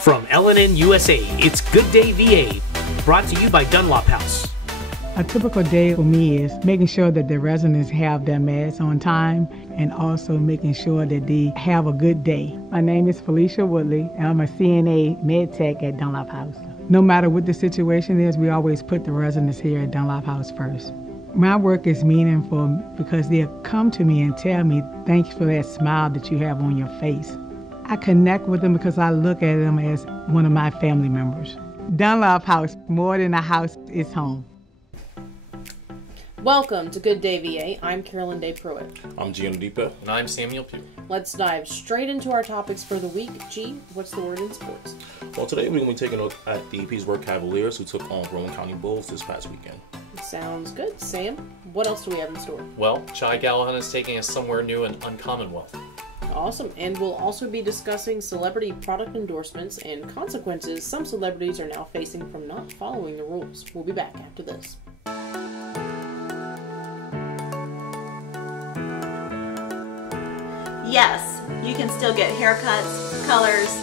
From LNN USA, it's Good Day VA, brought to you by Dunlop House. A typical day for me is making sure that the residents have their meds on time and also making sure that they have a good day. My name is Felicia Woodley, and I'm a CNA Med Tech at Dunlop House. No matter what the situation is, we always put the residents here at Dunlop House first. My work is meaningful because they'll come to me and tell me, thanks for that smile that you have on your face. I connect with them because I look at them as one of my family members. Dunlop House, more than a house, is home. Welcome to Good Day VA. I'm Carolyn Day Pruitt. I'm Gino Deepa. And I'm Samuel Pugh. Let's dive straight into our topics for the week. G, what's the word in sports? Well, today we're going to be taking a look at the Petersburg Cavaliers, who took on Rowan County Bulls this past weekend. Sounds good. Sam, what else do we have in store? Well, Chai Gallahan is taking us somewhere new and uncommonwealth. Awesome. And we'll also be discussing celebrity product endorsements and consequences some celebrities are now facing from not following the rules. We'll be back after this. Yes, you can still get haircuts, colors,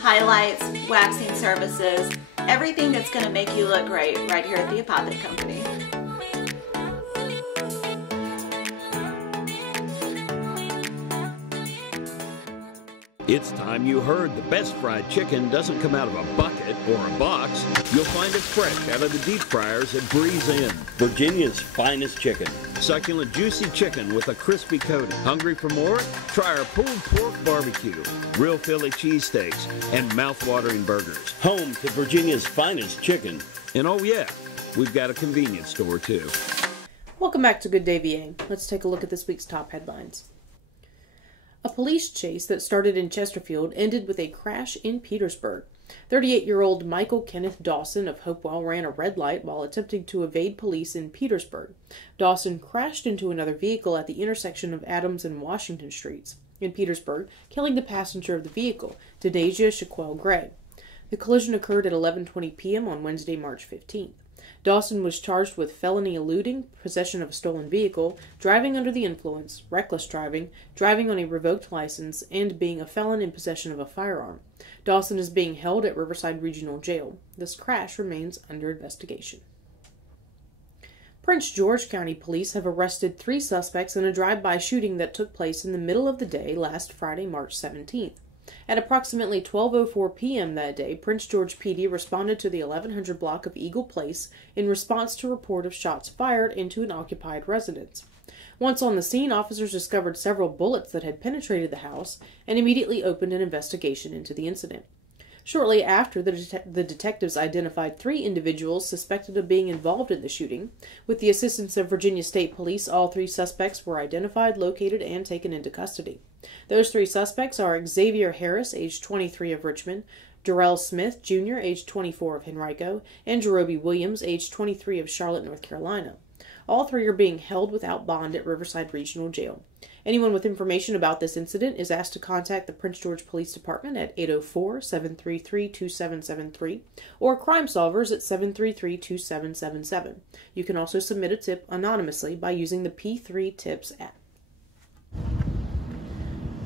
highlights, waxing services, everything that's going to make you look great right here at the Apothic Company. It's time you heard the best fried chicken doesn't come out of a bucket or a box. You'll find it fresh out of the deep fryers at Breeze Inn. Virginia's finest chicken. Succulent, juicy chicken with a crispy coating. Hungry for more? Try our pulled pork barbecue, real Philly cheesesteaks, and mouth-watering burgers. Home to Virginia's finest chicken. And oh yeah, we've got a convenience store too. Welcome back to Good Day VA. Let's take a look at this week's top headlines. A police chase that started in Chesterfield ended with a crash in Petersburg. 38-year-old Michael Kenneth Dawson of Hopewell ran a red light while attempting to evade police in Petersburg. Dawson crashed into another vehicle at the intersection of Adams and Washington Streets in Petersburg, killing the passenger of the vehicle, Dedasia Shaquille Gray. The collision occurred at 11:20 p.m. on Wednesday, March 15th. Dawson was charged with felony eluding, possession of a stolen vehicle, driving under the influence, reckless driving, driving on a revoked license, and being a felon in possession of a firearm. Dawson is being held at Riverside Regional Jail. This crash remains under investigation. Prince George County Police have arrested 3 suspects in a drive-by shooting that took place in the middle of the day last Friday, March 17th. At approximately 12:04 p.m. that day, Prince George PD responded to the 1100 block of Eagle Place in response to a report of shots fired into an occupied residence. Once on the scene, officers discovered several bullets that had penetrated the house and immediately opened an investigation into the incident. Shortly after, the detectives identified 3 individuals suspected of being involved in the shooting. With the assistance of Virginia State Police, all 3 suspects were identified, located, and taken into custody. Those 3 suspects are Xavier Harris, age 23 of Richmond, Darrell Smith, Jr., age 24 of Henrico, and Jeroby Williams, age 23 of Charlotte, North Carolina. All 3 are being held without bond at Riverside Regional Jail. Anyone with information about this incident is asked to contact the Prince George Police Department at 804-733-2773 or Crime Solvers at 733-2777. You can also submit a tip anonymously by using the P3 Tips app.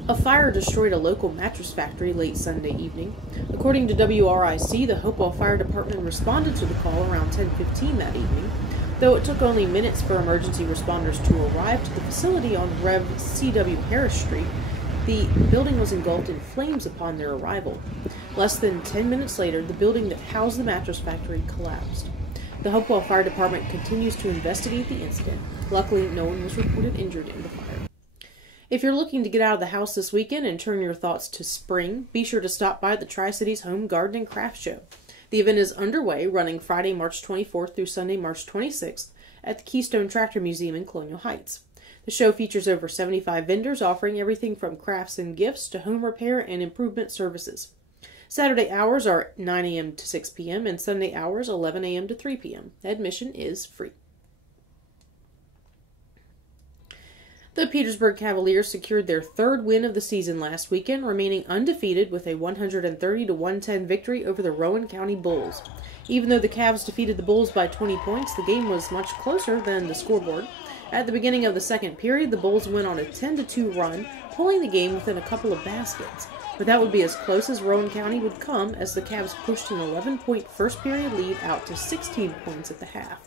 A fire destroyed a local mattress factory late Sunday evening. According to WRIC, the Hopewell Fire Department responded to the call around 10:15 that evening. Though it took only minutes for emergency responders to arrive to the facility on Rev. C.W. Harris Street, the building was engulfed in flames upon their arrival. Less than 10 minutes later, the building that housed the mattress factory collapsed. The Hopewell Fire Department continues to investigate the incident. Luckily, no one was reported injured in the fire. If you're looking to get out of the house this weekend and turn your thoughts to spring, be sure to stop by the Tri-Cities Home Garden and Craft Show. The event is underway, running Friday, March 24th through Sunday, March 26th at the Keystone Tractor Museum in Colonial Heights. The show features over 75 vendors offering everything from crafts and gifts to home repair and improvement services. Saturday hours are 9 a.m. to 6 p.m. and Sunday hours 11 a.m. to 3 p.m. Admission is free. The Petersburg Cavaliers secured their 3rd win of the season last weekend, remaining undefeated with a 130-110 victory over the Rowan County Bulls. Even though the Cavs defeated the Bulls by 20 points, the game was much closer than the scoreboard. At the beginning of the second period, the Bulls went on a 10-2 run, pulling the game within a couple of baskets. But that would be as close as Rowan County would come as the Cavs pushed an 11-point first-period lead out to 16 points at the half.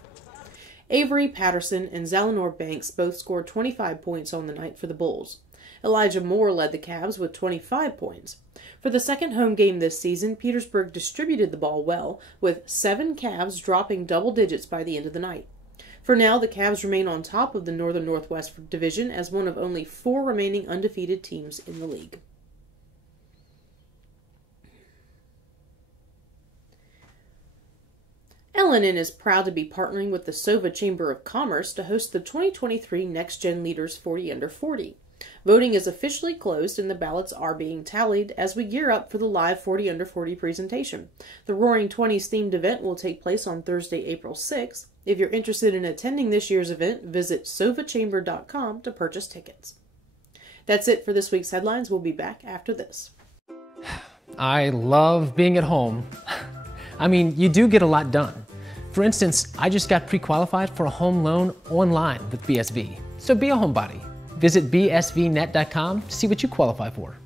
Avery Patterson and Zalinor Banks both scored 25 points on the night for the Bulls. Elijah Moore led the Cavs with 25 points. For the second home game this season, Petersburg distributed the ball well, with 7 Cavs dropping double digits by the end of the night. For now, the Cavs remain on top of the Northern Northwest Division as one of only 4 remaining undefeated teams in the league. L&N is proud to be partnering with the SOVA Chamber of Commerce to host the 2023 Next Gen Leaders 40 Under 40. Voting is officially closed and the ballots are being tallied as we gear up for the live 40 Under 40 presentation. The Roaring 20s themed event will take place on Thursday, April 6th. If you're interested in attending this year's event, visit sovachamber.com to purchase tickets. That's it for this week's headlines. We'll be back after this. I love being at home. I mean, you do get a lot done. For instance, I just got pre-qualified for a home loan online with BSV. So be a homebody. Visit bsvnet.com to see what you qualify for.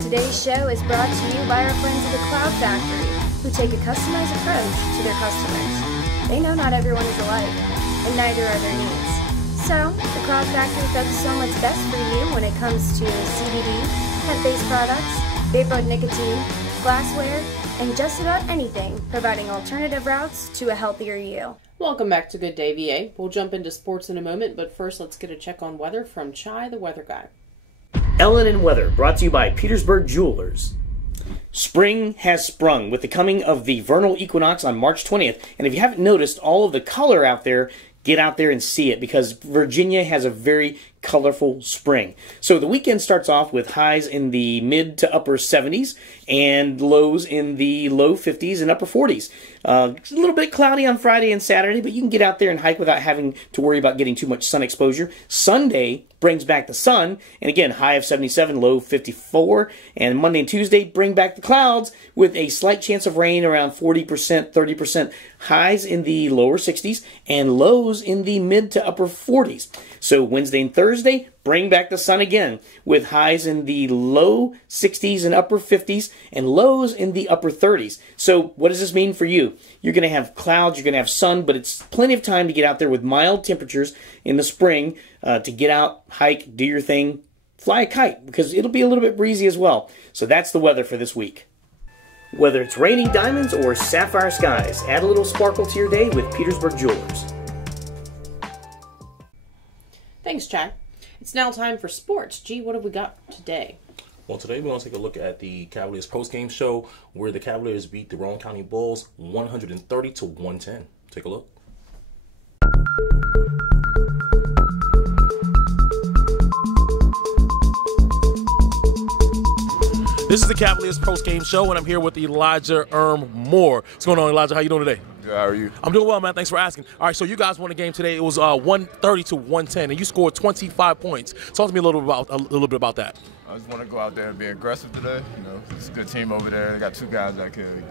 Today's show is brought to you by our friends at the Cloud Factory, who take a customized approach to their customers. They know not everyone is alike, and neither are their needs. So, the Cloud Factory focuses on what's best for you when it comes to CBD, hemp-based products, vapor nicotine, glassware, and just about anything, providing alternative routes to a healthier you. Welcome back to Good Day VA. We'll jump into sports in a moment, but first let's get a check on weather from Chai, the weather guy. L&N Weather, brought to you by Petersburg Jewelers. Spring has sprung with the coming of the vernal equinox on March 20th, and if you haven't noticed all of the color out there, get out there and see it because Virginia has a very colorful spring. So the weekend starts off with highs in the mid to upper 70s and lows in the low 50s and upper 40s. It's a little bit cloudy on Friday and Saturday, but you can get out there and hike without having to worry about getting too much sun exposure. Sunday brings back the sun, and again, high of 77, low 54, and Monday and Tuesday bring back the clouds with a slight chance of rain around 40%, 30%, highs in the lower 60s, and lows in the mid to upper 40s. So Wednesday and Thursday, bring back the sun again with highs in the low 60s and upper 50s and lows in the upper 30s. So what does this mean for you? You're going to have clouds, you're going to have sun, but it's plenty of time to get out there with mild temperatures in the spring to get out, hike, do your thing, fly a kite because it'll be a little bit breezy as well. So that's the weather for this week. Whether it's raining diamonds or sapphire skies, add a little sparkle to your day with Petersburg Jewelers. Thanks, Chad. It's now time for sports. G, what have we got today? Well, today we're going to take a look at the Cavaliers post-game show where the Cavaliers beat the Rowan County Bulls 130-110. Take a look. This is the Cavaliers post-game show, and I'm here with Elijah Moore. What's going on, Elijah? How you doing today? Good, how are you? I'm doing well, man. Thanks for asking. All right, so you guys won the game today. It was 130-110, and you scored 25 points. Talk to me a little bit about that. I just want to go out there and be aggressive today. You know, it's a good team over there. They got 2 guys that can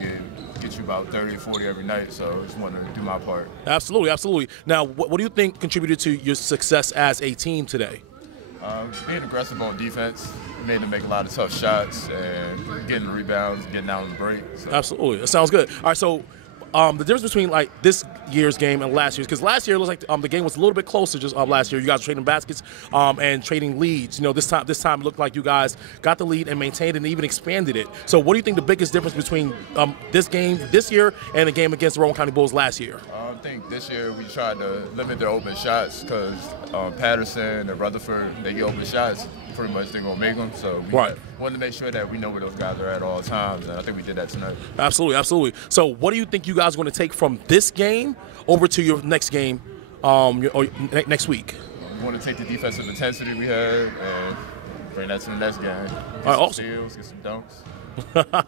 get you about 30 or 40 every night, so I just want to do my part. Absolutely, absolutely. Now, what do you think contributed to your success as a team today? Being aggressive on defense made them make a lot of tough shots and getting rebounds, getting out on the break. So. Absolutely. That sounds good. All right, so the difference between like this year's game and last year's, because last year it looks like the game was a little bit closer. Just last year, you guys were trading baskets and trading leads. You know, this time it looked like you guys got the lead and maintained it and even expanded it. So, what do you think the biggest difference between this game this year and the game against the Rowan County Bulls last year? I think this year we tried to limit their open shots because Patterson and Rutherford, they get open shots. Pretty much they're going to make them. So we wanted to make sure that we know where those guys are at all times, and I think we did that tonight. Absolutely, absolutely. So what do you think you guys are going to take from this game over to your next game or next week? We want to take the defensive intensity we had and bring that to the next game. Get some awesome. steals, get some dunks.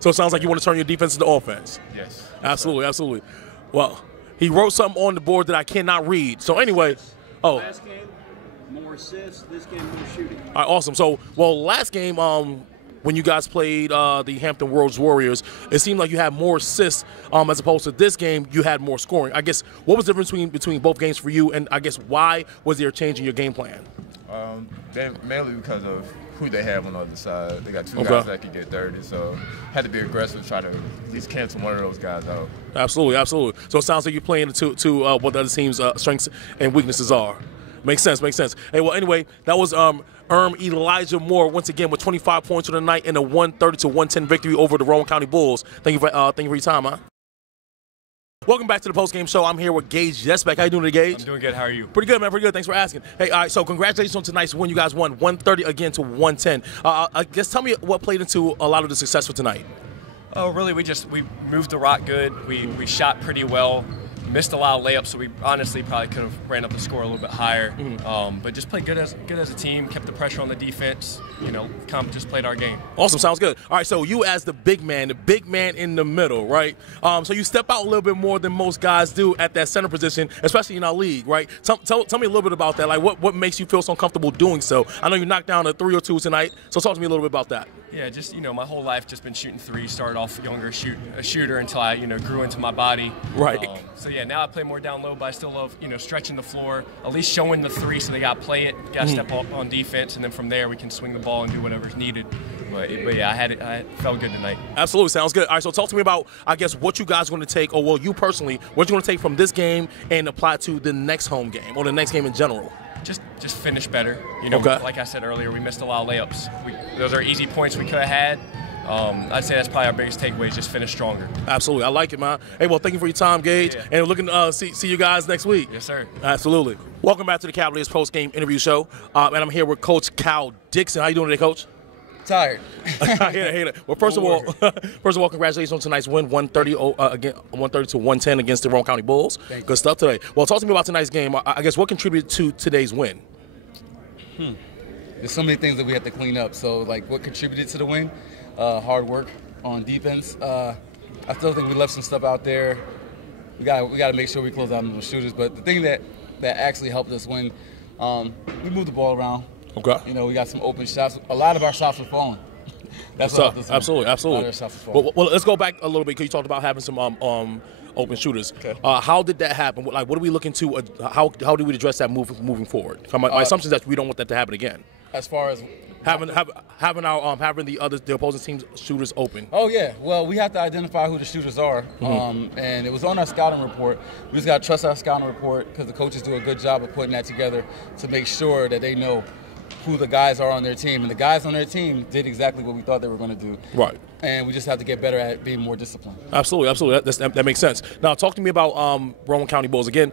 So it sounds like you want to turn your defense into offense. Yes. Absolutely, absolutely. Well, he wrote something on the board that I cannot read. So anyway, Last game, more assists. This game, more shooting. All right, awesome. So, last game, when you guys played the Hampton World's Warriors, it seemed like you had more assists as opposed to this game, you had more scoring. I guess what was the difference between both games for you, and I guess why was there a change in your game plan? Mainly because of who they have on the other side. They got two guys that can get 30, so had to be aggressive, try to at least cancel one of those guys out. Absolutely, absolutely. So it sounds like you're playing to what the other team's strengths and weaknesses are. Makes sense, makes sense. Hey, well, anyway, that was Elijah Moore once again with 25 points for the night and a 130-110 victory over the Rowan County Bulls. Thank you for your time, huh? Welcome back to the post-game show. I'm here with Gage Jesbeck. How you doing today, Gage? I'm doing good. How are you? Pretty good, man. Pretty good. Thanks for asking. Hey, all right, so congratulations on tonight's win. You guys won 130 again to 110. I guess tell me what played into a lot of the success for tonight. Oh, really, we moved the rock good. We shot pretty well. Missed a lot of layups, so we honestly probably could have ran up the score a little bit higher. But just played good as a team, kept the pressure on the defense. You know, just played our game. Awesome, sounds good. All right, so you as the big man in the middle, right? So you step out a little bit more than most guys do at that center position, especially in our league, right? Tell me a little bit about that. Like, what makes you feel so comfortable doing so? I know you knocked down a 3 or 2 tonight, so talk to me a little bit about that. Yeah, just, you know, my whole life just been shooting threes. Started off younger, a shooter until I, you know, grew into my body. Right. So yeah, now I play more down low, but I still love, you know, stretching the floor, at least showing the three, so they got to play it, got to step up on defense, and then from there we can swing the ball and do whatever's needed. But yeah, I felt good tonight. Absolutely, sounds good. All right, so talk to me about, I guess, what you guys are going to take, or well, you personally, what you're going to take from this game and apply to the next home game or the next game in general. Just finish better. You know, like I said earlier, we missed a lot of layups. Those are easy points we could have had. I'd say that's probably our biggest takeaway, is just finish stronger. Absolutely. I like it, man. Hey, well, thank you for your time, Gage. Yeah. And looking to see you guys next week. Yes, sir. Absolutely. Welcome back to the Cavaliers post-game interview show. And I'm here with Coach Cal Dixon. How you doing today, Coach? Tired. I hear it. Well, first of all, congratulations on tonight's win, 130 to 110 against the Rowan County Bulls. Good stuff today. Well, talk to me about tonight's game. I guess what contributed to today's win? There's so many things that we have to clean up. So, like, what contributed to the win? Hard work on defense. I still think we left some stuff out there. We got to make sure we close out on those shooters. But the thing that actually helped us win, we moved the ball around. Okay. You know, we got some open shots. A lot of our shots were falling. That's what helped us win. Absolutely. A lot of our shots were falling. Well, let's go back a little bit because you talked about having some open shooters. Okay. How did that happen? Like, what are we looking to? How do we address that moving forward? My assumption is that we don't want that to happen again. As far as having the opposing team's shooters open. Oh yeah. Well, we have to identify who the shooters are, and it was on our scouting report. We just got to trust our scouting report because the coaches do a good job of putting that together to make sure that they know who the guys are on their team, and the guys on their team did exactly what we thought they were going to do. Right. And we just have to get better at being more disciplined. Absolutely. That makes sense. Now, talk to me about Rowan County Bulls again.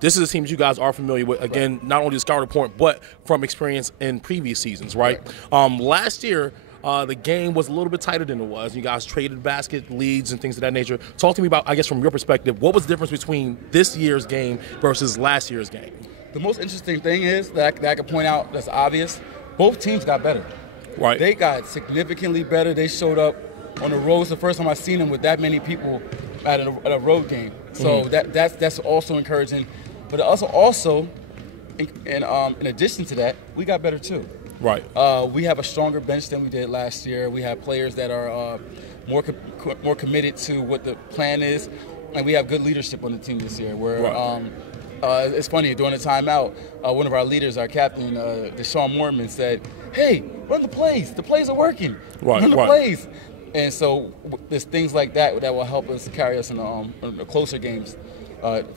This is a team that you guys are familiar with. Again, not only the scouting report, but from experience in previous seasons, right? Last year, the game was a little bit tighter than it was. You guys traded basket leads and things of that nature. Talk to me about, I guess, from your perspective, what was the difference between this year's game versus last year's game? The most interesting thing is that I can point out that's obvious. Both teams got better. Right. They got significantly better. They showed up on the road. It's the first time I've seen them with that many people at a road game. So that's also encouraging. But also, in addition to that, we got better too. Right. We have a stronger bench than we did last year. We have players that are more committed to what the plan is, and we have good leadership on the team this year. It's funny, during the timeout, one of our leaders, our captain, Deshaun Mormon, said, "Hey, run the plays. The plays are working. Run the plays." And so there's things like that will help us carry us in the closer games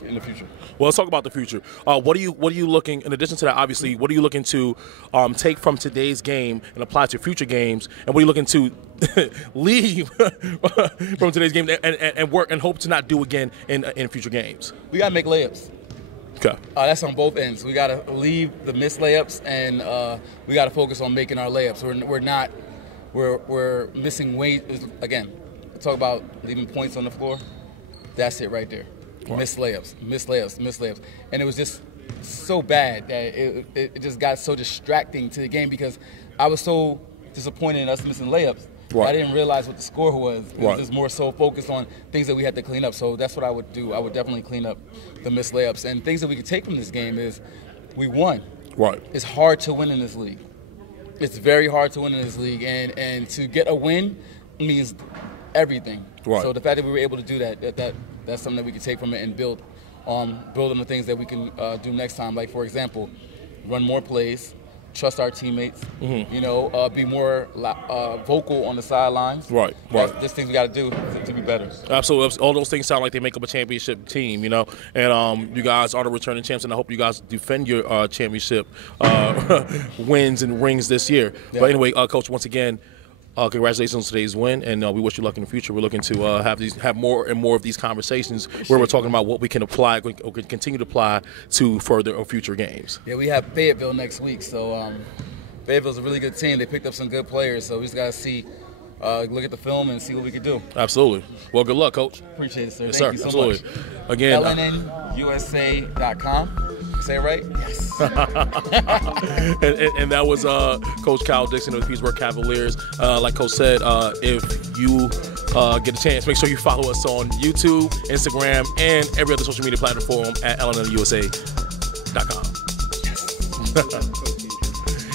in the future. Well, let's talk about the future. What are you looking, in addition to that, obviously, what are you looking to take from today's game and apply to future games? And what are you looking to leave from today's game and work and hope to not do again in future games? We got to make layups. Okay. That's on both ends. We got to leave the missed layups, and we got to focus on making our layups. We're missing weight. Again, talk about leaving points on the floor. That's it right there. Right. Missed layups. And it was just so bad that it just got so distracting to the game because I was so disappointed in us missing layups. Right. I didn't realize what the score was. It was just more so focused on things that we had to clean up. So that's what I would do. I would definitely clean up the missed layups. And things that we could take from this game is we won. Right. It's hard to win in this league. it's very hard to win in this league, and to get a win means everything. Right. So the fact that we were able to do that's something that we can take from it and build on the things that we can do next time. Like, for example, run more plays, trust our teammates, be more vocal on the sidelines. Right. There's things we got to do to be better. Absolutely. All those things sound like they make up a championship team, And you guys are the returning champs, and I hope you guys defend your championship wins and rings this year. Yeah. But anyway, Coach, once again, congratulations on today's win, and we wish you luck in the future. We're looking to have more and more of these conversations where we're talking about what we can apply or can continue to apply to further or future games. Yeah, we have Fayetteville next week, so Fayetteville's a really good team. They picked up some good players, so we just got to see, look at the film and see what we can do. Absolutely. Well, good luck, Coach. Appreciate it, sir. Yes, Thank you so absolutely. much. Again, LNNUSA.com. Say it right? Yes. and that was Coach Kyle Dixon of the Petersburg Cavaliers. Like Coach said, if you get a chance, make sure you follow us on YouTube, Instagram, and every other social media platform at LNNUSA.com. Yes.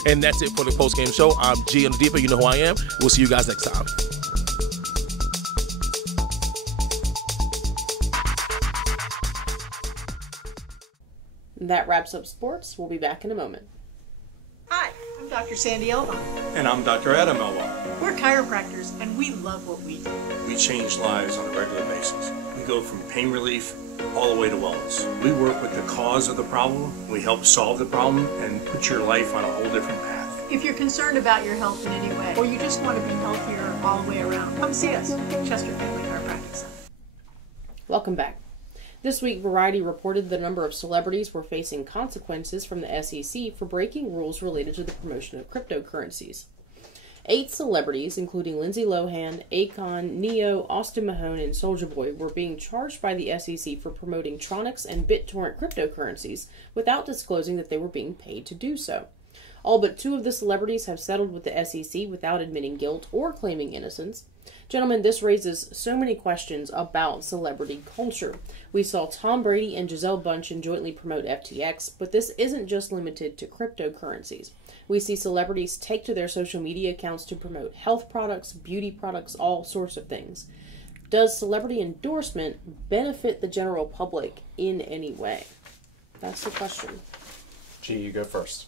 And that's it for the post-game show. I'm G on the Deeper. You know who I am. We'll see you guys next time. That wraps up sports. We'll be back in a moment. Hi, I'm Dr. Sandy Elba. And I'm Dr. Adam Elba. We're chiropractors, and we love what we do. We change lives on a regular basis. We go from pain relief all the way to wellness. We work with the cause of the problem, we help solve the problem, and put your life on a whole different path. If you're concerned about your health in any way, or you just want to be healthier all the way around, come see us, Chester Family Chiropractic Center. Welcome back. This week, Variety reported the number of celebrities were facing consequences from the SEC for breaking rules related to the promotion of cryptocurrencies. 8 celebrities, including Lindsay Lohan, Akon, Neo, Austin Mahone, and Soulja Boy, were being charged by the SEC for promoting Tronix and BitTorrent cryptocurrencies without disclosing that they were being paid to do so. All but 2 of the celebrities have settled with the SEC without admitting guilt or claiming innocence. Gentlemen, this raises so many questions about celebrity culture. We saw Tom Brady and Gisele Bündchen jointly promote FTX, but this isn't just limited to cryptocurrencies. We see celebrities take to their social media accounts to promote health products, beauty products, all sorts of things. Does celebrity endorsement benefit the general public in any way? That's the question. Gee, you go first.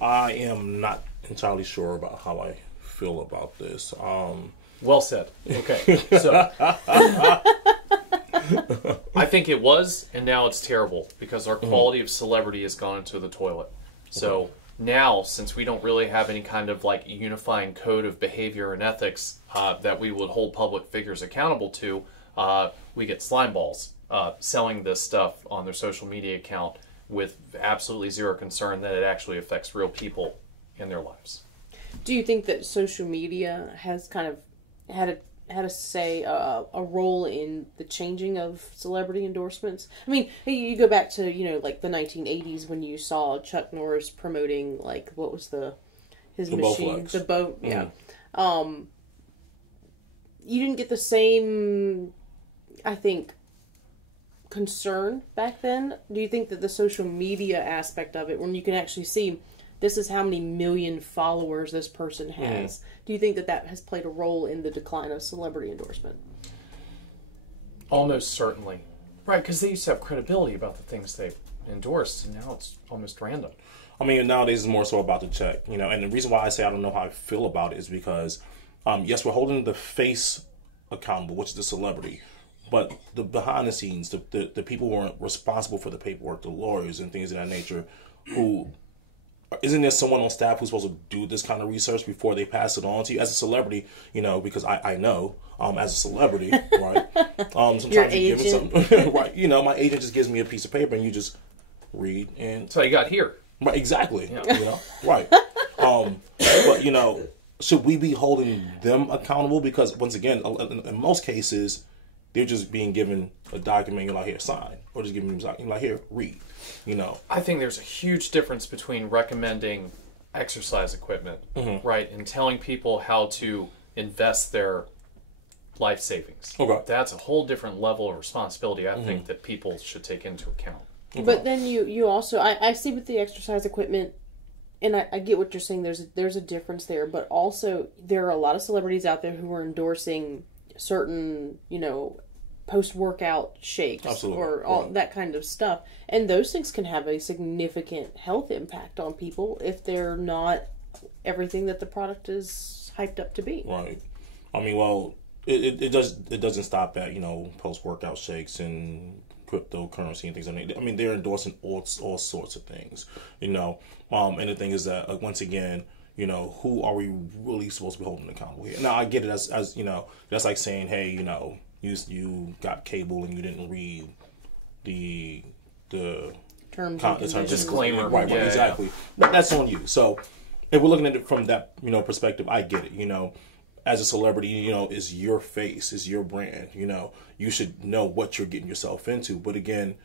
I am not entirely sure about how I feel about this. Well said. Okay. So I think it was, and now it's terrible because our quality of celebrity has gone into the toilet. So now, since we don't really have any kind of like unifying code of behavior and ethics that we would hold public figures accountable to, we get slime balls selling this stuff on their social media account with absolutely zero concern that it actually affects real people in their lives. Do you think that social media has kind of had a say, a role in the changing of celebrity endorsements? I mean, you go back to, like the 1980s when you saw Chuck Norris promoting, like, what was his machine? The boat, yeah. You didn't get the same, I think, concern back then. Do you think that the social media aspect of it, when you can actually see this is how many million followers this person has, do you think that that has played a role in the decline of celebrity endorsement? Almost certainly. Right, because they used to have credibility about the things they endorsed, and now it's almost random. I mean, nowadays it's more so about the check, and the reason why I say I don't know how I feel about it is because, yes, we're holding the face accountable, which is the celebrity, but the behind the scenes, the people who are responsible for the paperwork, the lawyers and things of that nature, who... Isn't there someone on staff who's supposed to do this kind of research before they pass it on to you as a celebrity? Because I know as a celebrity, right? Sometimes your you give it something, right? My agent just gives me a piece of paper and you just read and. That's how you got here, right? Exactly. Yeah. Right. But should we be holding them accountable? Because once again, in most cases, they're just being given a document. You're like, here, sign, or just giving them a document. You're like, here, read. I think there's a huge difference between recommending exercise equipment, right, and telling people how to invest their life savings. Okay. That's a whole different level of responsibility, I think, that people should take into account. But then you also, I see with the exercise equipment, and I get what you're saying. There's a difference there, but also there are a lot of celebrities out there who are endorsing certain, post-workout shakes. Absolutely. Or all that kind of stuff. And those things can have a significant health impact on people if they're not everything that the product is hyped up to be. Right. I mean, well, it doesn't stop at, post-workout shakes and cryptocurrency and things like that. I mean, they're endorsing all sorts of things, and the thing is that, once again, who are we really supposed to be holding accountable here? Now, I get it as that's like saying, hey, you got cable and you didn't read the terms and conditions. Disclaimer. Right, Yeah, exactly. Yeah. That's on you. So if we're looking at it from that, perspective, I get it. As a celebrity, is your face, is your brand. You should know what you're getting yourself into. But again,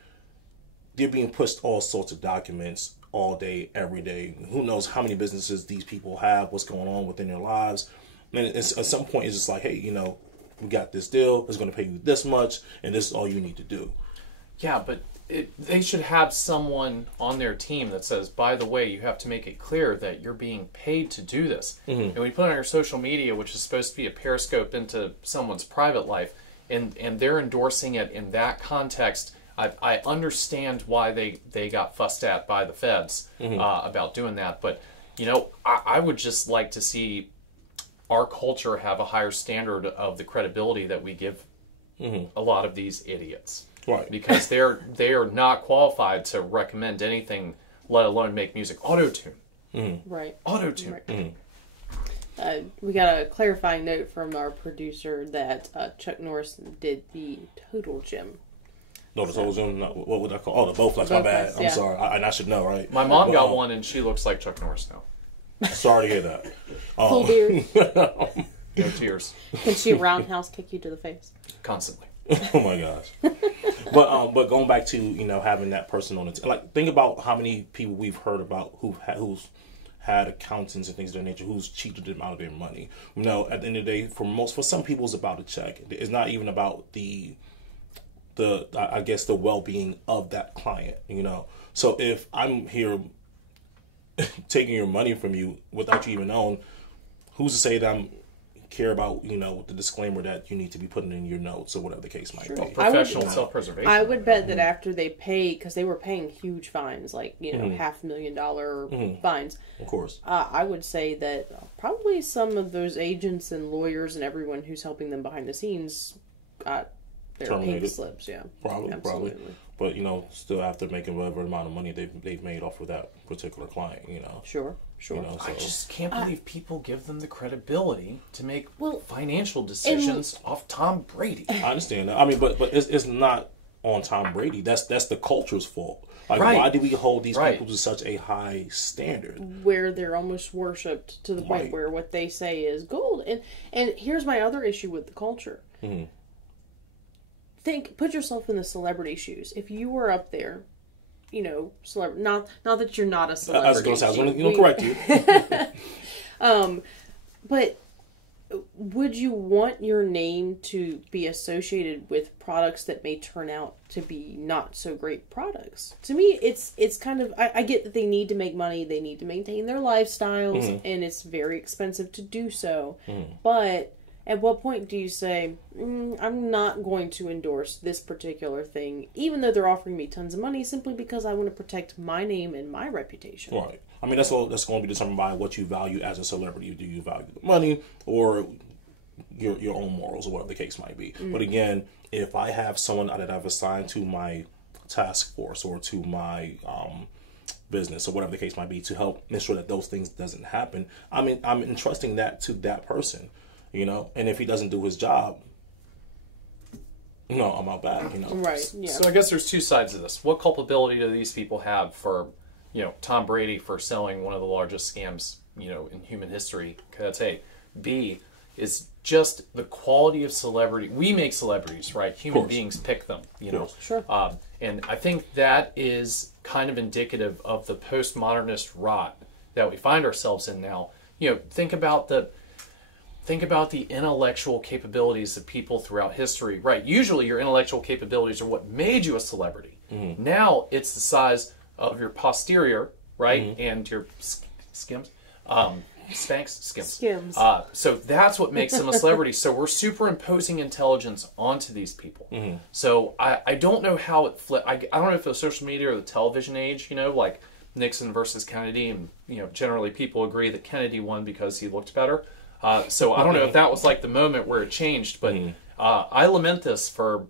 they're being pushed all sorts of documents all day, every day. Who knows how many businesses these people have, what's going on within their lives. And at some point, it's just like, hey, we got this deal. It's going to pay you this much, and this is all you need to do. Yeah, but they should have someone on their team that says, by the way, you have to make it clear that you're being paid to do this. Mm-hmm. And when you put it on your social media, which is supposed to be a periscope into someone's private life, and they're endorsing it in that context, I understand why they got fussed at by the feds about doing that. But, I would just like to see our culture have a higher standard of the credibility that we give a lot of these idiots. Right. Because they are not qualified to recommend anything, let alone make music. Auto-tune. Mm-hmm. Right. Auto-tune. Right. Mm-hmm. We got a clarifying note from our producer that Chuck Norris did the Total Gym. No, the Total Gym? No, what would I call? Oh, the Bowflex. My bad. I'm sorry. I should know, right? My mom got one, and she looks like Chuck Norris now. Sorry to hear that. Full beard. No tears. Can she roundhouse kick you to the face? Constantly. Oh my gosh. But going back to having that person on it, like, think about how many people we've heard about who's had accountants and things of that nature who's cheated them out of their money. At the end of the day, for some people, it's about a check. It's not even about the I guess the well-being of that client. So if I'm here taking your money from you without you even knowing, who's to say that I'm care about the disclaimer that you need to be putting in your notes or whatever the case might be. Professional self-preservation. I would bet that after they pay, because they were paying huge fines, like $500,000 fines. Of course. I would say that probably some of those agents and lawyers and everyone who's helping them behind the scenes got their pink slips. Yeah, probably. But still after making whatever amount of money they've made off of that particular client. Sure. So. I just can't believe people give them the credibility to make financial decisions off Tom Brady. I understand that. I mean, but it's not on Tom Brady. That's the culture's fault. Like, right. Why do we hold these people to such a high standard? Where they're almost worshipped to the point where what they say is gold. And here's my other issue with the culture. Mm-hmm. Put yourself in the celebrity shoes. If you were up there, celebrity. Not that you're not a celebrity. I was going to correct you. But would you want your name to be associated with products that may turn out to be not so great products? To me, it's kind of, I get that they need to make money, they need to maintain their lifestyles, and it's very expensive to do so. But at what point do you say, I'm not going to endorse this particular thing, even though they're offering me tons of money, simply because I want to protect my name and my reputation? Right. I mean, that's going to be determined by what you value as a celebrity. Do you value the money or your own morals or whatever the case might be? But again, if I have someone that I've assigned to my task force or to my business or whatever the case might be to help ensure that those things doesn't happen, I'm entrusting that to that person. And if he doesn't do his job, I'm out back, Right, yeah. So I guess there's two sides of this. What culpability do these people have for, Tom Brady for selling one of the largest scams, in human history? That's A. B is just the quality of celebrity. We make celebrities, right? Human beings pick them, Sure. And I think that is kind of indicative of the postmodernist rot that we find ourselves in now. Think about the intellectual capabilities of people throughout history, right? Usually your intellectual capabilities are what made you a celebrity. Now it's the size of your posterior, right? And your Skims. Spanx? Skims. Skims. So that's what makes them a celebrity. So we're superimposing intelligence onto these people. So I don't know how it flipped. I don't know if it was social media or the television age, like Nixon versus Kennedy, and generally people agree that Kennedy won because he looked better. So I don't know if that was like the moment where it changed, but I lament this for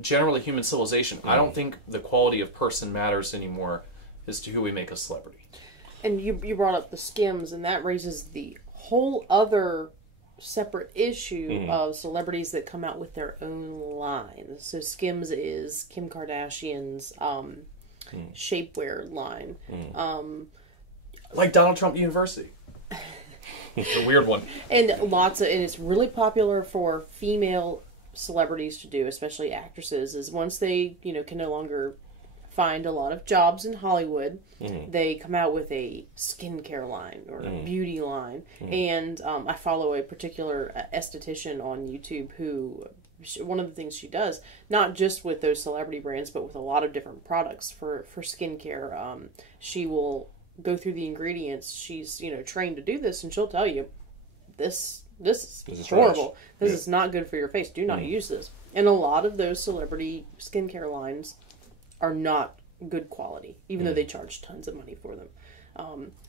generally human civilization. I don't think the quality of person matters anymore as to who we make a celebrity. And you brought up the Skims, and that raises the whole other separate issue of celebrities that come out with their own line. So Skims is Kim Kardashian's shapewear line. Like Donald Trump University. It's a weird one. And it's really popular for female celebrities to do, especially actresses, is once they, can no longer find a lot of jobs in Hollywood, they come out with a skincare line or a beauty line. And I follow a particular esthetician on YouTube who, one of the things she does, not just with those celebrity brands, but with a lot of different products for skincare, she will go through the ingredients. She's trained to do this, and she'll tell you this is horrible. This is not good for your face. Do not use this. And a lot of those celebrity skincare lines are not good quality, even though they charge tons of money for them.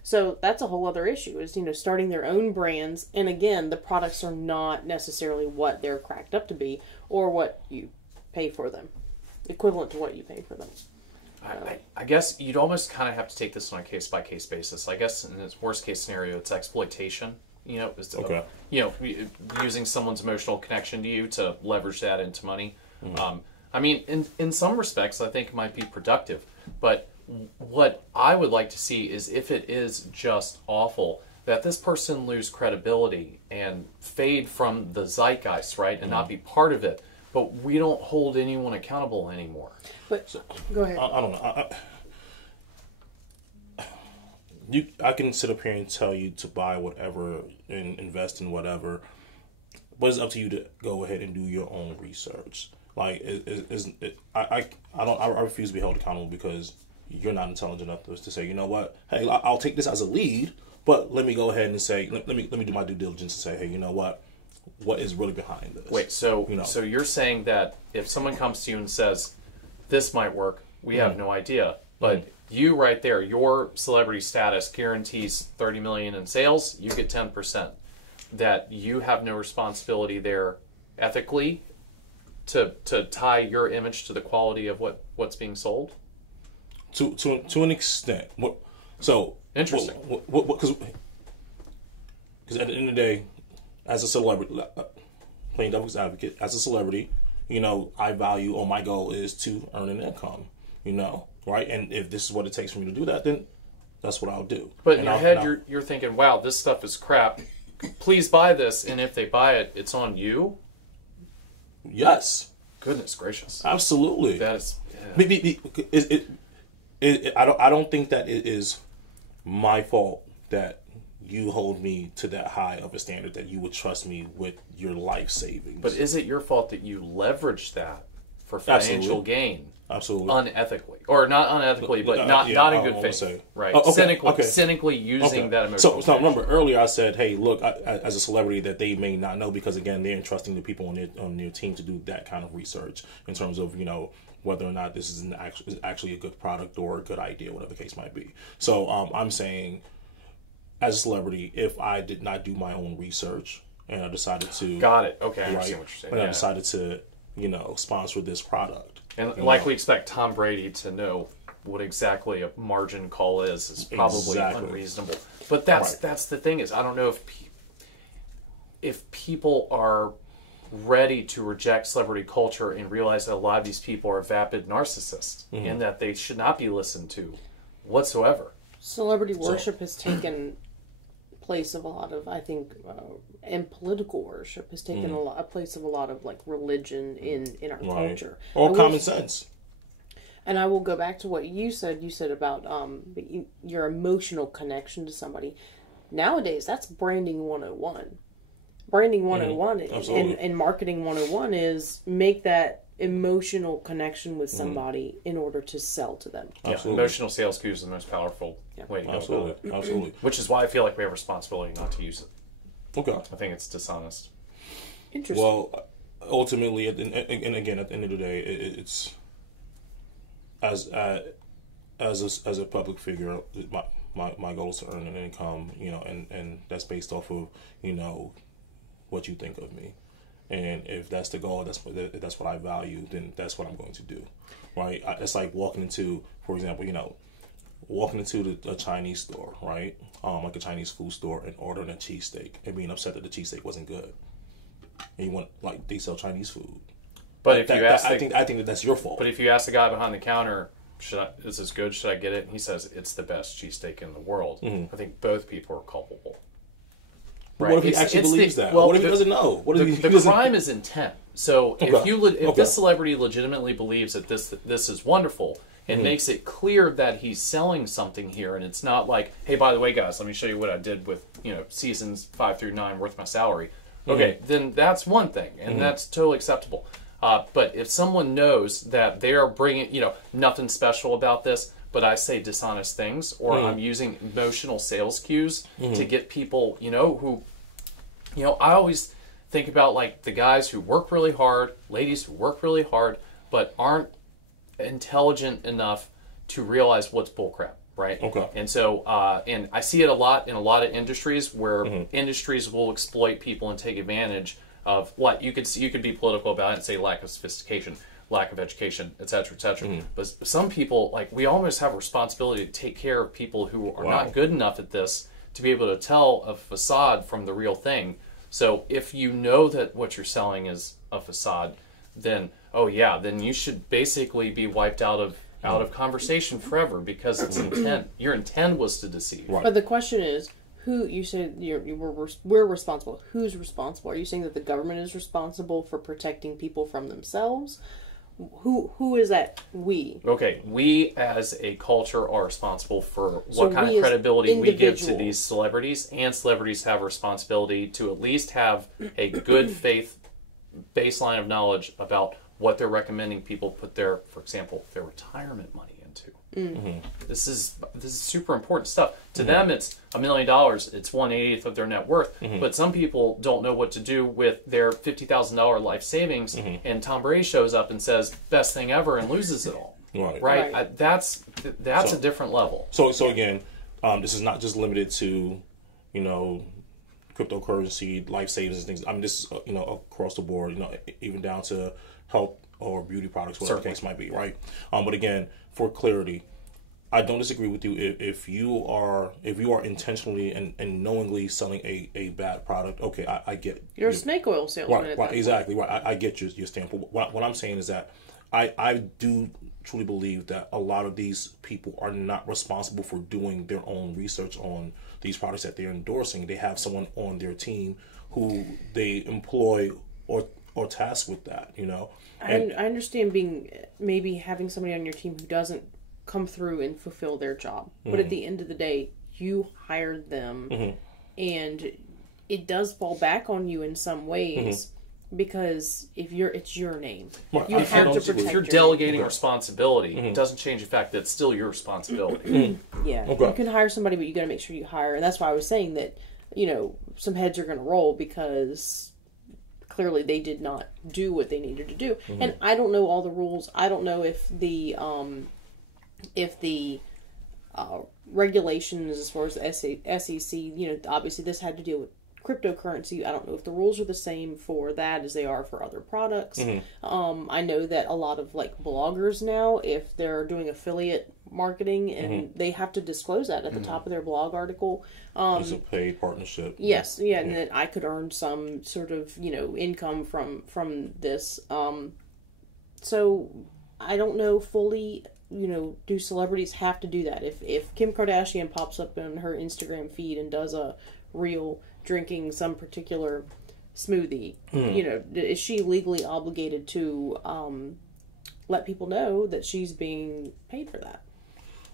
So that's a whole other issue, is starting their own brands, and again, the products are not necessarily what they're cracked up to be or what you pay for them, equivalent to what you pay for them. I guess you'd almost kind of have to take this on a case-by-case basis. I guess in its worst-case scenario, it's exploitation. Using someone's emotional connection to you to leverage that into money. I mean, in some respects, I think it might be productive. But what I would like to see is, if it is just awful, that this person lose credibility and fade from the zeitgeist, right, and not be part of it. But we don't hold anyone accountable anymore. But go ahead. I don't know. I can sit up here and tell you to buy whatever and invest in whatever, but it's up to you to go ahead and do your own research. Like, I refuse to be held accountable because you're not intelligent enough to say, you know what, hey, I'll take this as a lead, but let me go ahead and say, let me do my due diligence and say, hey, you know what is really behind this? Wait, so you're saying that if someone comes to you and says, this might work, we have no idea, but you right there, your celebrity status guarantees $30 million in sales, you get 10%. That you have no responsibility there ethically to tie your image to the quality of what's being sold? To an extent. Interesting. Because at the end of the day, as a celebrity, playing devil's advocate, as a celebrity, I value, or my goal is to earn an income, right? And if this is what it takes for me to do that, then that's what I'll do. But in your head, you're thinking, wow, this stuff is crap. Please buy this, and if they buy it, it's on you? Yes. Goodness gracious. Absolutely. That is... Yeah. I don't think that it is my fault that you hold me to that high of a standard that you would trust me with your life savings. But is it your fault that you leverage that for financial gain? Absolutely. Unethically. Or not unethically, but not in good faith. Right. Cynically using that emotional So remember, earlier I said, hey, look, as a celebrity that they may not know, because again, they're entrusting the people on their team to do that kind of research in terms of, whether or not this is actually a good product or a good idea, whatever the case might be. So I'm saying, as a celebrity, if I did not do my own research and I decided to... Got it. Okay, I understand what you're saying. And I decided to, sponsor this product. And like we expect Tom Brady to know what exactly a margin call is probably unreasonable. But that's the thing, is I don't know if people are ready to reject celebrity culture and realize that a lot of these people are vapid narcissists and that they should not be listened to whatsoever. Celebrity worship has taken place of a lot of, I think, and political worship has taken a place of a lot of like religion in our culture. Or common sense. And I will go back to what you said. You said about your emotional connection to somebody. Nowadays, that's branding 101. Branding 101 and marketing 101 is make that emotional connection with somebody in order to sell to them. Yeah, emotional sales cues is the most powerful way to go about it. Absolutely. Which is why I feel like we have a responsibility not to use it. Okay. I think it's dishonest. Interesting. Well, ultimately, and again, at the end of the day, it's as a public figure, my goal is to earn an income, and that's based off of, what you think of me. And if that's the goal, that's what I value, then that's what I'm going to do, right? It's like walking into, for example, walking into a Chinese store, right? Like a Chinese food store, and ordering a cheesesteak and being upset that the cheesesteak wasn't good. And you want, like, they sell Chinese food. But if you ask, I think that's your fault. But if you ask the guy behind the counter, is this good? Should I get it? And he says it's the best cheesesteak in the world. I think both people are culpable. Right. What if he actually believes that? Well, what if he doesn't know? What if the crime is intent. So if this celebrity legitimately believes that this is wonderful and makes it clear that he's selling something here, and it's not like, hey, by the way, guys, let me show you what I did with seasons 5 through 9 worth my salary. Okay, then that's one thing, and that's totally acceptable. But if someone knows that they are bringing, nothing special about this, but I say dishonest things, or I'm using emotional sales cues to get people, I always think about, like, the guys who work really hard, ladies who work really hard, but aren't intelligent enough to realize what's bullcrap, right? Okay. And so, and I see it a lot in a lot of industries where industries will exploit people and take advantage of what you could be political about it and say lack of sophistication, lack of education, etc., etc. But some people, like, we almost have a responsibility to take care of people who are not good enough at this to be able to tell a facade from the real thing. So if you know that what you're selling is a facade, then then you should basically be wiped out of conversation forever, because it's intent. Your intent was to deceive. Right. But the question is, who, you said we're responsible. Who's responsible? Are you saying that the government is responsible for protecting people from themselves? Who is that we? Okay, we as a culture are responsible for what kind of credibility we give to these celebrities, and celebrities have a responsibility to at least have a good faith baseline of knowledge about what they're recommending people put their, for example, their retirement money into. This is super important stuff. To them, it's $1 million. It's 1/80th of their net worth. But some people don't know what to do with their $50,000 life savings, and Tom Brady shows up and says best thing ever and loses it all. Right. That's a different level. So again, this is not just limited to cryptocurrency, life savings, and things. I mean, this is across the board. Even down to health or beauty products, whatever the case might be, right? But again, for clarity, I don't disagree with you if you are intentionally and knowingly selling a bad product. Okay, I get it. You're a snake oil salesman. Right, exactly. Right, I get your standpoint. What I'm saying is that I do truly believe that a lot of these people are not responsible for doing their own research on these products that they're endorsing. They have someone on their team who they employ or task with that, I understand maybe having somebody on your team who doesn't come through and fulfill their job, but at the end of the day, you hired them, and it does fall back on you in some ways, because it's your name. You have to protect. If you're delegating responsibility, it doesn't change the fact that it's still your responsibility. You can hire somebody, but you got to make sure you hire, and that's why I was saying that some heads are going to roll, because clearly they did not do what they needed to do. And I don't know all the rules. I don't know if the regulations as far as the SEC, obviously this had to deal with cryptocurrency. I don't know if the rules are the same for that as they are for other products. I know that a lot of, like, bloggers now, if they're doing affiliate marketing, and they have to disclose that at the top of their blog article. It's a paid partnership. Yes, and that I could earn some sort of income from this. So I don't know fully. Do celebrities have to do that? If Kim Kardashian pops up on her Instagram feed and does a reel drinking some particular smoothie, is she legally obligated to let people know that she's being paid for that?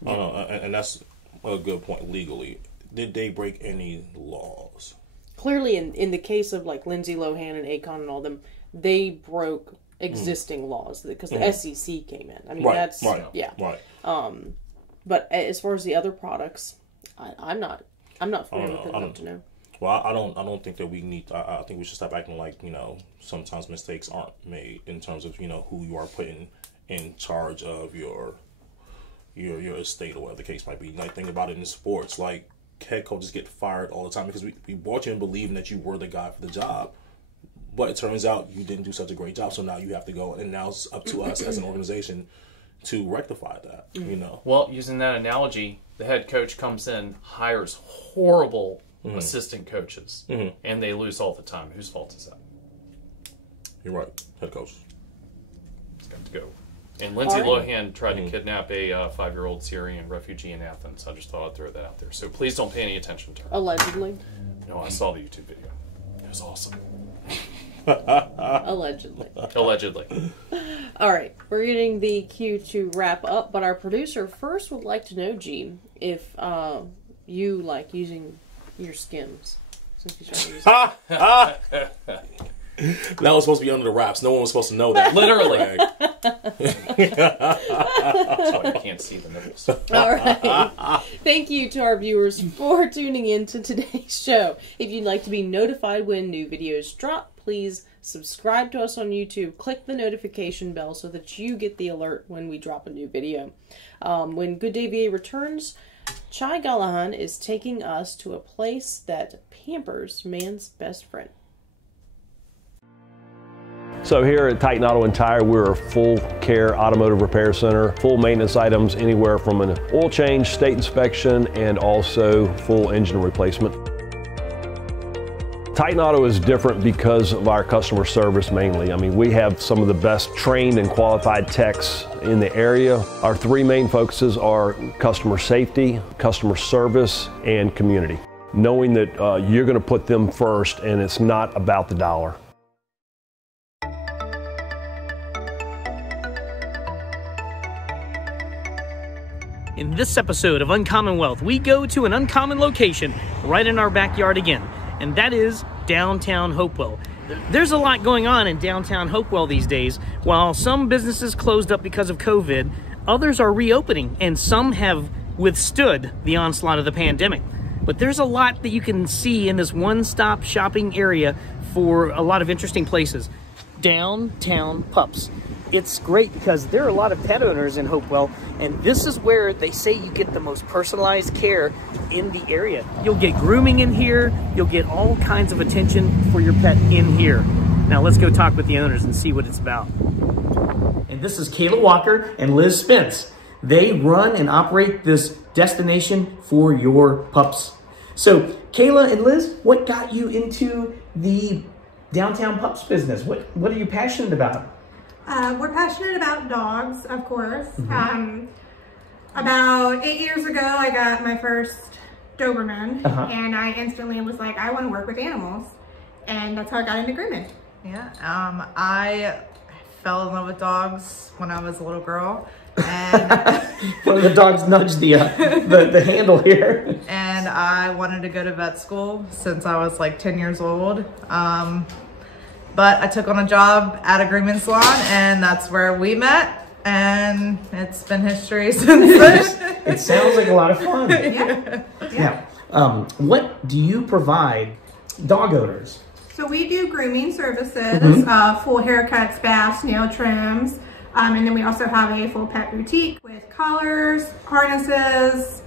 And that's a good point. Legally, did they break any laws? Clearly, in the case of, like, Lindsay Lohan and Akon and all them, they broke existing laws because the SEC came in. I mean, that's yeah. Right. But as far as the other products, I'm not familiar with it enough to know. Well, I don't think that we need. I think we should stop acting like sometimes mistakes aren't made in terms of who you are putting in charge of your estate or whatever the case might be. Like, think about it in sports. Like, head coaches get fired all the time because we brought you in believing that you were the guy for the job. But it turns out you didn't do such a great job, so now you have to go, and now it's up to us as an organization to rectify that, Well, using that analogy, the head coach comes in, hires horrible assistant coaches, and they lose all the time. Whose fault is that? You're right. Head coach. It's got to go. And Lindsay Lohan tried to kidnap a 5-year-old Syrian refugee in Athens. I just thought I'd throw that out there. So please don't pay any attention to her. Allegedly. No, I saw the YouTube video. It was awesome. Allegedly. All right, we're getting the cue to wrap up, but our producer first would like to know, G, if you like using your Skims. That was supposed to be under the wraps. No one was supposed to know that. Literally. That's why you can't see the nipples. All right. Thank you to our viewers for tuning in to today's show. If you'd like to be notified when new videos drop, please subscribe to us on YouTube. Click the notification bell so that you get the alert when we drop a new video. When Good Day VA returns, Chai Gallahan is taking us to a place that pampers man's best friend. So here at Titan Auto and Tire, we're a full care automotive repair center, full maintenance items anywhere from an oil change, state inspection, and also full engine replacement. Titan Auto is different because of our customer service mainly. I mean, we have some of the best trained and qualified techs in the area. Our 3 main focuses are customer safety, customer service, and community. Knowing that you're going to put them first and it's not about the dollar. In this episode of Uncommon Wealth, we go to an uncommon location right in our backyard again, and that is downtown Hopewell. There's a lot going on in downtown Hopewell these days. While some businesses closed up because of COVID, others are reopening, and some have withstood the onslaught of the pandemic. But there's a lot that you can see in this one-stop shopping area for a lot of interesting places. Downtown Pups. It's great because there are a lot of pet owners in Hopewell, and this is where they say you get the most personalized care in the area. You'll get grooming in here, you'll get all kinds of attention for your pet in here. Now let's go talk with the owners and see what it's about. And this is Kayla Walker and Liz Spence. They run and operate this destination for your pups. So Kayla and Liz, what got you into the downtown pups business? What are you passionate about? We're passionate about dogs, of course. About 8 years ago, I got my first Doberman, and I instantly was like, I want to work with animals. And that's how I got into grooming. Yeah, I fell in love with dogs when I was a little girl. And one of the dogs nudged the handle here. And I wanted to go to vet school since I was like 10 years old. But I took on a job at a grooming salon, and that's where we met, and it's been history since then. It sounds like a lot of fun. Yeah. What do you provide dog owners? So we do grooming services, full haircuts, baths, nail trims, and then we also have a full pet boutique with collars, harnesses,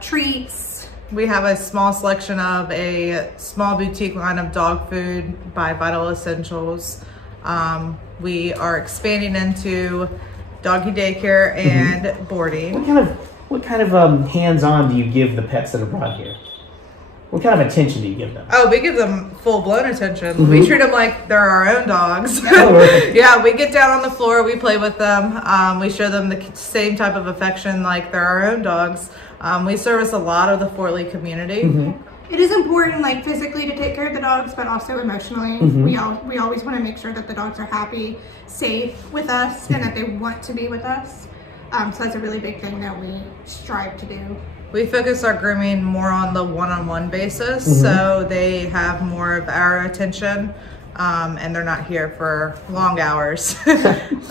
treats. We have a small selection of a small boutique line of dog food by Vital Essentials. We are expanding into doggy daycare and boarding. What kind of hands-on do you give the pets that are brought here? What kind of attention do you give them? Oh, we give them full-blown attention. We treat them like they're our own dogs. Oh, right. Yeah, we get down on the floor, we play with them. We show them the same type of affection like they're our own dogs. We service a lot of the Fort Lee community. It is important, like physically, to take care of the dogs, but also emotionally. We always want to make sure that the dogs are happy, safe with us, and that they want to be with us. So that's a really big thing that we strive to do. We focus our grooming more on the one-on-one basis, so they have more of our attention. and they're not here for long hours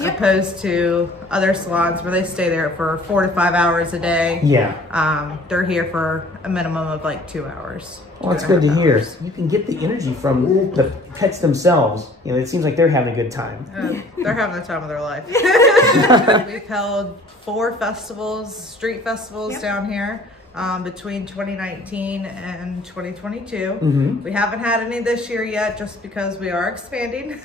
opposed to other salons where they stay there for 4 to 5 hours a day. Yeah. They're here for a minimum of like 2 hours. Well, that's good to hear. You can get the energy from the pets themselves. You know, it seems like they're having a good time. They're having the time of their life. We've held 4 festivals, street festivals down here between 2019 and 2022. We haven't had any this year yet just because we are expanding.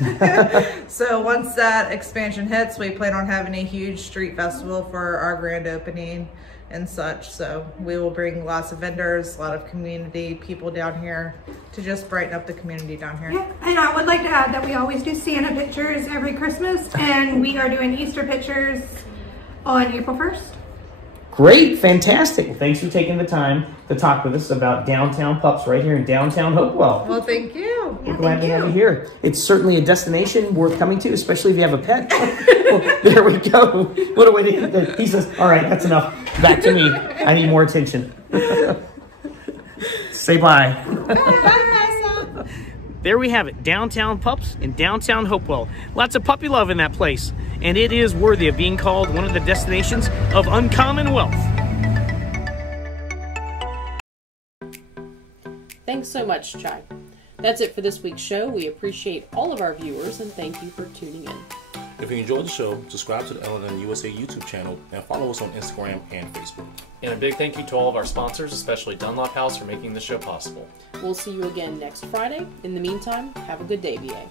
So once that expansion hits, we plan on having a huge street festival for our grand opening and such. So we will bring lots of vendors, a lot of community people down here to just brighten up the community down here. Yeah, and I would like to add that we always do Santa pictures every Christmas, and we are doing Easter pictures on April 1st. Great, fantastic. Well, thanks for taking the time to talk with us about Downtown Pups right here in downtown Hopewell. Well, thank you. We're glad to have you here. It's certainly a destination worth coming to, especially if you have a pet. Well, there we go. What a way to hit that. He says, all right, that's enough. Back to me. I need more attention. Say bye. There we have it, Downtown Pups in downtown Hopewell. Lots of puppy love in that place, and it is worthy of being called one of the destinations of uncommon wealth. Thanks so much, Chai. That's it for this week's show. We appreciate all of our viewers and thank you for tuning in. If you enjoyed the show, subscribe to the LNN USA YouTube channel and follow us on Instagram and Facebook. And a big thank you to all of our sponsors, especially Dunlop House, for making this show possible. We'll see you again next Friday. In the meantime, have a good day, VA.